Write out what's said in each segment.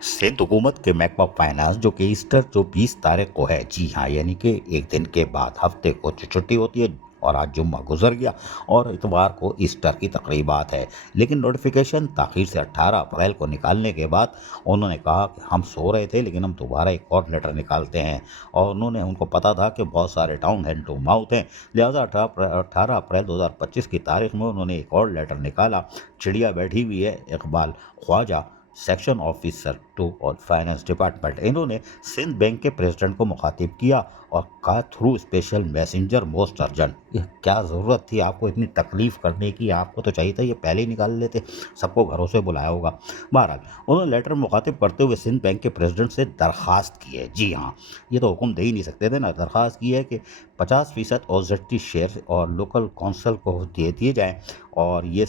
सिंध हुकूमत के महकमा फाइनेंस जो कि ईस्टर जो 20 तारीख को है, जी हाँ, यानी कि एक दिन के बाद हफ्ते को जो छुट्टी होती है और आज जुम्मा गुजर गया और इतवार को ईस्टर की तकरीबात है। लेकिन नोटिफिकेशन ताखिर से 18 अप्रैल को निकालने के बाद उन्होंने कहा कि हम सो रहे थे लेकिन हम दोबारा एक और लेटर निकालते हैं। और उनको पता था कि बहुत सारे टाउन हैंड टू माउथ हैं, लिहाजा 18 अप्रैल 2025 की तारीख में उन्होंने एक और लेटर निकाला। चिड़िया बैठी हुई है, इकबाल ख्वाजा, सेक्शन ऑफिसर 2 और फाइनेंस डिपार्टमेंट। इन्होंने सिंध बैंक के प्रेसिडेंट को मुखातिब किया और कहा through special messenger most urgent. ये क्या ज़रूरत थी आपको इतनी तकलीफ़ करने की? आपको तो चाहिए था ये पहले ही निकाल लेते, सबको घरों से बुलाया होगा। बहरहाल उन्होंने लेटर मुखातिब करते हुए सिंध बैंक के प्रेसिडेंट से दरख्वास्त की है, जी हाँ, ये तो हुक्म दे ही नहीं सकते थे ना, दरख्वास्त की है कि 50% ऑब्जेक्टिव शेयर और लोकल कौंसल को दे दिए जाएँ और ये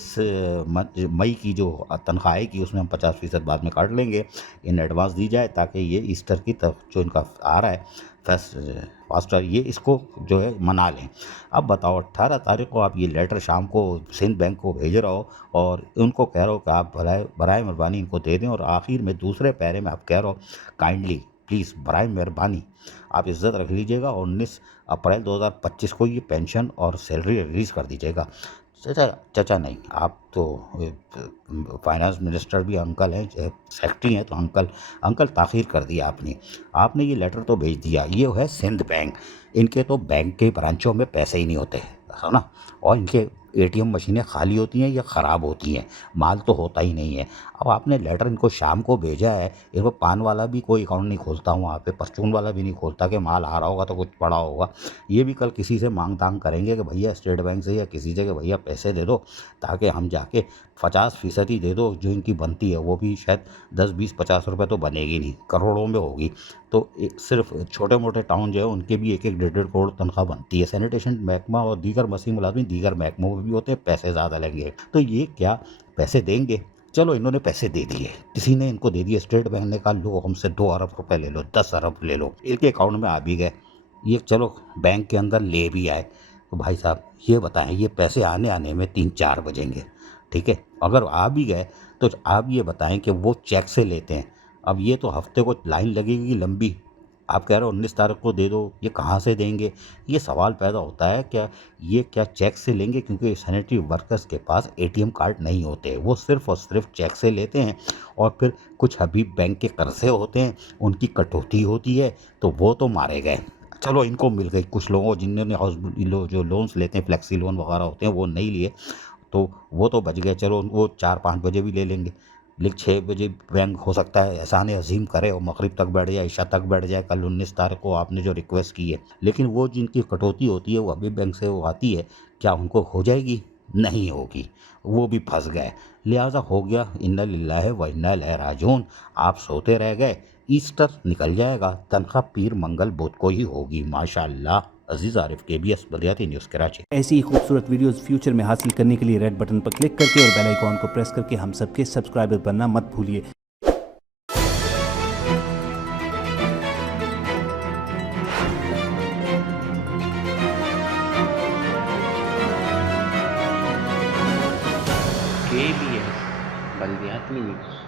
मई की जो तनख्वाह आएगी उसमें हम 50% बाद में काट लेंगे, इन एडवांस दी जाए ताकि ये ईस्टर की तरफ जो इनका आ रहा है फास्टर, ये इसको जो है मना लें। अब बताओ 18 तारीख को आप ये लेटर शाम को सिंध बैंक को भेज रहे हो और उनको कह रहे हो कि आप बराए मेहरबानी इनको दे दें, और आखिर में दूसरे पैरे में आप कह रहे हो काइंडली प्लीज़ बराए मेहरबानी आप इज्जत रख लीजिएगा और 19 अप्रैल 2025 को ये पेंशन और सैलरी रिलीज़ कर दीजिएगा। चाचा चाचा नहीं, आप तो फाइनेंस मिनिस्टर भी अंकल हैं, सेक्रेटरी हैं, तो अंकल अंकल ताख़ीर कर दिया आपने। आपने ये लेटर तो भेज दिया, ये है सिंध बैंक, इनके तो बैंक के ब्रांचों में पैसे ही नहीं होते, है ना, और इनके एटीएम मशीनें खाली होती हैं या ख़राब होती हैं, माल तो होता ही नहीं है। अब आपने लेटर इनको शाम को भेजा है, इनको पान वाला भी कोई अकाउंट नहीं खोलता वहाँ पे, परचून वाला भी नहीं खोलता कि माल आ रहा होगा तो कुछ पड़ा होगा। ये भी कल किसी से मांग तांग करेंगे कि भैया स्टेट बैंक से या किसी जगह भैया पैसे दे दो ताकि हम जाके 50% ही दे दो जो इनकी बनती है, वो भी शायद 10-20-50 रुपये तो बनेगी नहीं, करोड़ों में होगी। तो सिर्फ छोटे मोटे टाउन जो है उनके भी 1-1 1.5 करोड़ तनख्वाह बनती है। सैनिटेशन महकमा और दीगर मसीह मुलाजमीन दीगर महकमों में भी होते हैं, पैसे ज़्यादा लेंगे, तो ये क्या पैसे देंगे? चलो इन्होंने पैसे दे दिए, किसी ने इनको दे दिए, स्टेट बैंक ने कहा लो हमसे 2 अरब रुपए ले लो, 10 अरब ले लो, इनके अकाउंट में आ भी गए, ये चलो बैंक के अंदर ले भी आए। तो भाई साहब ये बताएं, ये पैसे आने आने में 3-4 बजेंगे, ठीक है, अगर आ भी गए तो आप ये बताएं कि वो चेक से लेते हैं। अब ये तो हफ्ते को लाइन लगेगी लंबी, आप कह रहे हो 19 तारीख को दे दो, ये कहाँ से देंगे? ये सवाल पैदा होता है, क्या ये क्या चेक से लेंगे? क्योंकि सैनिटरी वर्कर्स के पास एटीएम कार्ड नहीं होते, वो सिर्फ और सिर्फ चेक से लेते हैं, और फिर कुछ हबीब बैंक के कर्जे होते हैं, उनकी कटौती होती है, तो वो तो मारे गए। चलो इनको मिल गई, कुछ लोगों जिन्होंने जो लोन्स लेते हैं, फ्लेक्सी लोन वगैरह होते हैं, वो नहीं लिए तो वो तो बच गए, चलो वो 4-5 बजे भी ले लेंगे। लेकिन 6 बजे बैंक हो सकता है एहसान अजीम करे और मगरिब तक बैठ जाए, इशा तक बैठ जाए, कल 19 तारीख को आपने जो रिक्वेस्ट की है। लेकिन वो जिनकी कटौती होती है वो अभी बैंक से वो आती है, क्या उनको हो जाएगी? नहीं होगी, वो भी फंस गए। लिहाजा हो गया इन्ना लिल्लाहि व इन्ना इलैहि राजिऊन। आप सोते रह गए, ईस्टर निकल जाएगा, तनख्वाह पीर मंगल बुध को ही होगी। माशाअल्लाह। अजीज़ आरिफ, KBS बलियाती न्यूज़, कराची। ऐसी ही खूबसूरत वीडियोस फ्यूचर में हासिल करने के लिए रेड बटन पर क्लिक करके और बेल आइकॉन को प्रेस करके हम सबके सब्सक्राइबर बनना मत भूलिए। KBS बलियाती न्यूज़।